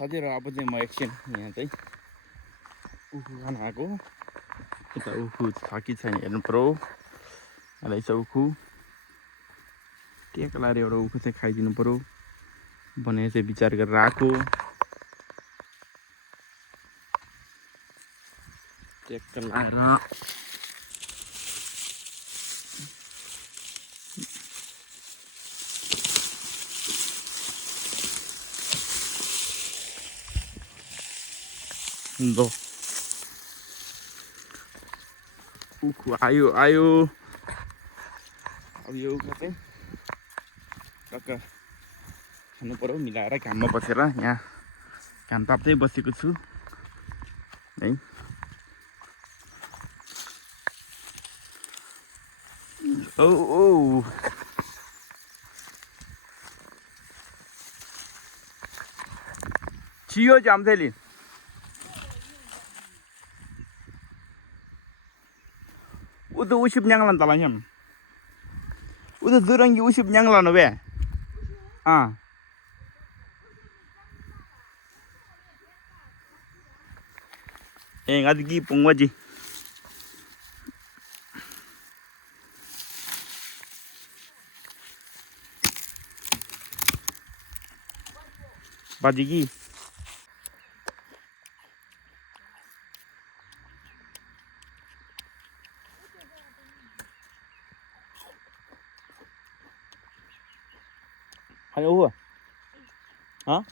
साथीहरु अब चाहिँ म एकछिन यहाँ चाहिँ उखु खान आएको यता उखु छ कि छैन हेर्नु पर्यो रहेछ उखु टेक लाएर एउटा उखु चाहिँ खाइदिनु पर्यो भनेर चाहिँ विचार गरेर आएको टेक लाएर लो उखु आयो अब यो उखु चाहिँ टक्क खानु पर्यो मिलाएर घाममा बसेर यहाँ घाम ताप्दै बसेको छु है ओ चियो जामथेली udah usip nyanglan talanya udah durang usip nyanglan be ngadigi pungwaji badigi Halo hua? Hah?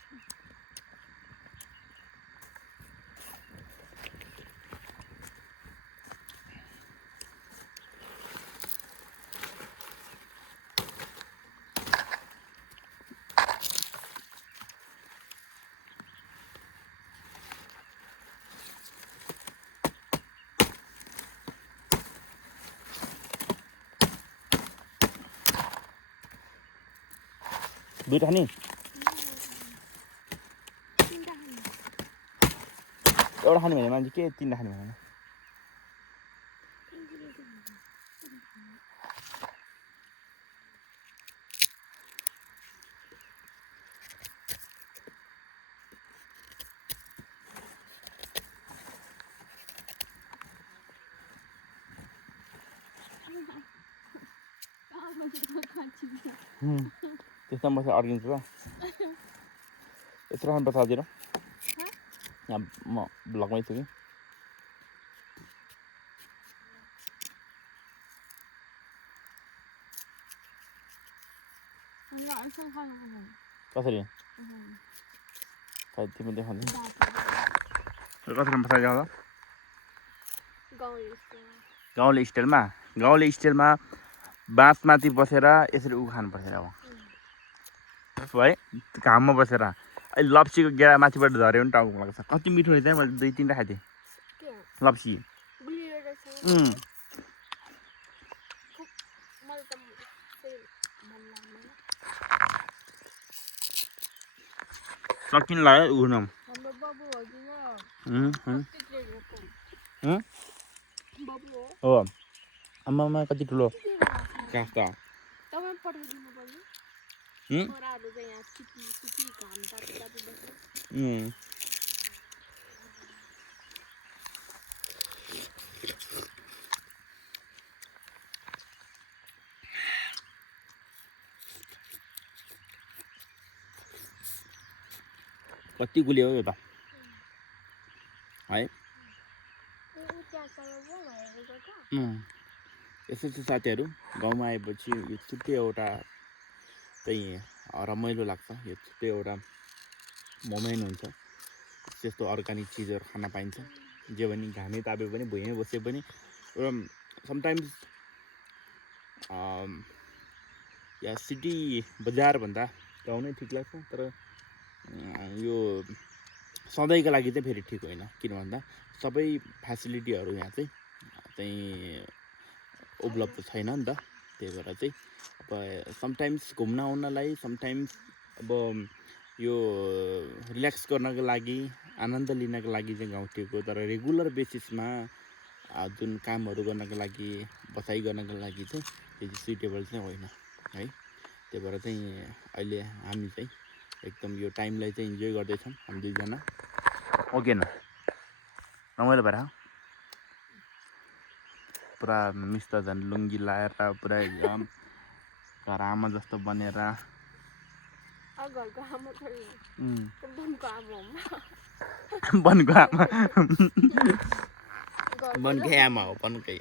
Duit nih? Orang hani mana manji ke tindah hani mana? Kita masih arguin juga. Istirahat berapa aja dong? Yang mau belakang itu kan? कसरी तिमी देखाउँदै कसरी बसाइ जाँदा गाउँले स्टाइलमा बाँसमाथि बसेर यसरी उ खानुपर्छ अब है घाममा बसेर अहिले लप्सीको गेडा माथिबाट झऱ्यो भने टाउको लाग्छ कति मिठो रहेछ मैले 2-3 खाइदिएँ लप्सी सकिन लाग्यो उड्न हो आमामा कति ठुलो काठ त कति गुलियो यो त है यसो चाहिँ साथीहरु गाउँमा आएपछि यो छुट्टै एउटा चाहिँ रमाइलो लाग्छ यो छुट्टै एउटा मोमेन्ट हुन्छ त्यस्तो अर्गानिक चीजहरु खान पाइन्छ जे पनि घामै तापे पनि भुइँमै बसे पनि समटाइम्स या सिटी बजार भन्दा गाउँ नै ठीक लाग्छ तर यो सधैँको लागि चाहिँ फेरि ठीक होइन किन भन्दा सबै फ्यासिलिटीहरु यहाँ चाहिँ उपलब्ध छैन नि त त्यही भएर चाहिँ अब समटाइम्स घुम्न आउनलाई समटाइम्स अब यो रिल्याक्स गर्नको लागि आनन्द लिनको लागि चाहिँ गाउँतिरको तर रेगुलर बेसिसमा जुन कामहरु गर्नको लागि बसाइ गर्नको लागि चाहिँ त्यो सुइटेबल चाहिँ होइन है त्यही भएर चाहिँ अहिले हामी चाहिँ एकदम यो टाइमलाई चाहिँ इन्जोय गर्दैछौँ हामी दुईजना ओके न रमाइलो भएर पुरा मिस त झन् लुङ्गी लाएर पुरा एकदम घर आमा जस्तो बनेर घरको आमा वनको आमा वनकै आमा हो वनकै